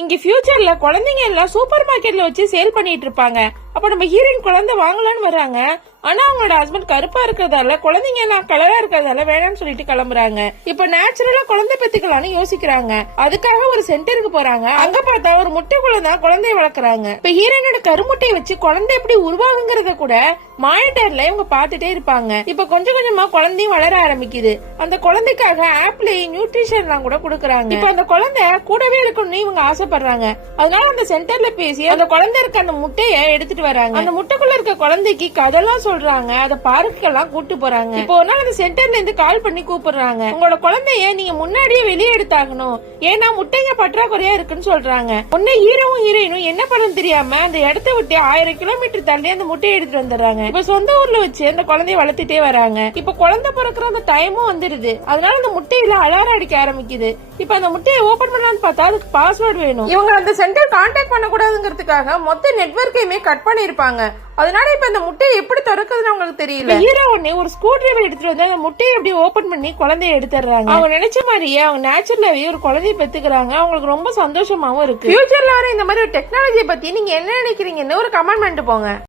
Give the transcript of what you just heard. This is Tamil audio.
இங்க ஃபியூச்சர்ல குழந்தைங்க எல்லாம் சூப்பர் மார்க்கெட்ல வச்சு சேல் பண்ணிட்டு இருப்பாங்க. அப்ப நம்ம ஹீரோயின் குழந்தை வாங்கலான்னு வர்றாங்க. ஆனா அவங்களோட ஹஸ்பண்ட் கருப்பா இருக்கிறதால குழந்தைங்க எல்லாம் கலரா இருக்கிறதால வேணாம்னு சொல்லிட்டு கிளம்புறாங்க. இப்ப நேச்சுரலா குழந்தை பெத்துக்கலாம்னு யோசிக்கிறாங்க. அதுக்காக ஒரு சென்டருக்கு போறாங்க. அங்க பார்த்தா ஒரு முட்டைக்குள்ளதான் குழந்தைய வளர்க்கறாங்க. இப்ப ஹீரோயினோட கருமுட்டையை வச்சு குழந்தை எப்படி உருவாகுங்கிறத கூட மானிட்டர்ல இவங்க பாத்துட்டே இருப்பாங்க. இப்ப கொஞ்சம் கொஞ்சமா குழந்தையும் வளர ஆரம்பிக்குது. அந்த குழந்தைக்காக ஆப்பிள் நியூட்ரிஷன் எல்லாம் கூட கொடுக்கறாங்க. இப்ப அந்த குழந்தை கூடவே இருக்கணும்னு இவங்க ஆசைப்படுறாங்க. அதனால அந்த சென்டர்ல பேசி அந்த குழந்தை இருக்க அந்த முட்டைய எடுத்துட்டு வராங்க. அந்த முட்டைக்குள்ள இருக்க குழந்தைக்கு கதெல்லாம் சொல்றாங்க. அத பார்க்கெல்லாம் கூட்டு போறாங்க. இப்போ ஒரு நாள் அந்த சென்டர்ல இருந்து கால் பண்ணி கூப்பிடுறாங்க. உங்களோட குழந்தைய நீங்க முன்னாடியே வெளியே எடுத்தாகணும், ஏன்னா முட்டைங்க பற்றாக்குறையா இருக்குன்னு சொல்றாங்க. ஒன்னு ஹீரோவும் ஹீரோயினும் என்ன பண்ணு தெரியாம அந்த இடத்த விட்டு 1000 கிலோமீட்டர் தள்ளி அந்த முட்டையை எடுத்துட்டு வந்துடுறாங்க. இப்ப சொந்த ஊர்ல வச்சு அந்த குழந்தைய வளர்த்துட்டே வராங்க. இப்ப குழந்தை பிறக்கிற அந்த டைமும் வந்துருது. அதனால அந்த முட்டையில அலாரம் அடிக்க ஆரம்பிக்குது. இப்ப அந்த முட்டையை ஓபன் பண்ணலான்னு பார்த்தா அதுக்கு பாஸ்வேர்டு வேணும். இவங்க அந்த சென்டர் கான்டாக்ட் பண்ண கூடாதுங்கிறதுக்காக மொத்த நெட்வொர்க்கையுமே கட் பண்ணிருப்பாங்க. அதனால இப்ப அந்த முட்டையை எப்படி திறக்குதுன்னு அவங்களுக்கு தெரியல. ஹீரோ ஒண்ணு ஒரு ஸ்க்ரூ டிரைவர் எடுத்துட்டு வந்து அந்த முட்டையை எப்படி ஓபன் பண்ணி குழந்தைய எடுத்துறாங்க. அவங்க நினைச்ச மாதிரியே அவங்க நேச்சுரலாவே ஒரு குழந்தைய பெத்துக்கிறாங்க. அவங்களுக்கு ரொம்ப சந்தோஷமாவும் இருக்கு. ஃபியூச்சர்ல வர இந்த மாதிரி ஒரு டெக்னாலஜி பத்தி நீங்க என்ன நினைக்கிறீங்கன்னு ஒரு கமெண்ட் பண்ணிட்டு போங்க.